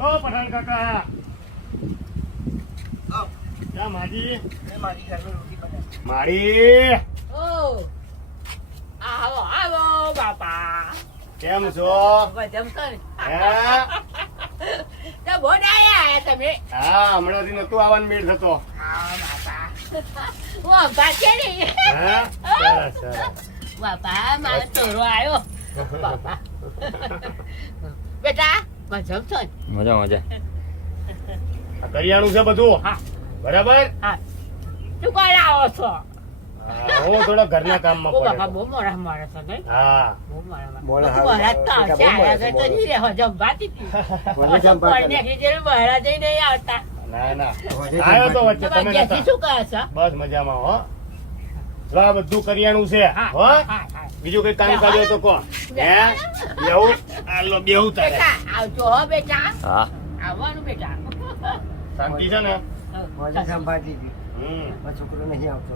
ઓ પઠાણ કાકા ક્યાં માજી મારી ઘરમાં રોટી બનાવી. મારી ઓ આવો આવો બાપા કેમ છો વજમ કર હે તો બોડાયા આયા તમે હા હમણાંથી નતું આવવાનું મેળ થતો આવો બાપા ઓ બાકે ને હે સરસ સરસ બાપા મારો છોરો આવ્યો બાપા બેટા વજમ છો ને? મજા મજા આ કરિયાણું છે બધું હા બરાબર હા તું કોણ આવો છો હા, હું થોડા ઘરના કામમાં ઓ બાપા પડ્યો બહુ મોડા મારે છે નહીં હા બહુ મોડા મોડા મોડા તો બેટા, આવશે બહુ મોડા આયા તો નહીં રહે હજમ બાતી બોલી જંપા કરે. કોઈ ને બહાર જઈને નહીં આવતા ના ના હવે આવ્યો તો વચ્ચે તમારે તમે ઘેરથી નતા શું કહે છે બસ મજામાં હો જો આ બધું કરિયાણું છે હા હો હા હા બીજું કઈ કામ કર્યો તો કો હે બેહું આલો બેહું તારે બેટા આવજો હો બેટા હા આવવાનું બેટા શાંતિ છે ને મોજે સંભાળતી હતી. હમ મારો છોકરો નહીં આવતો.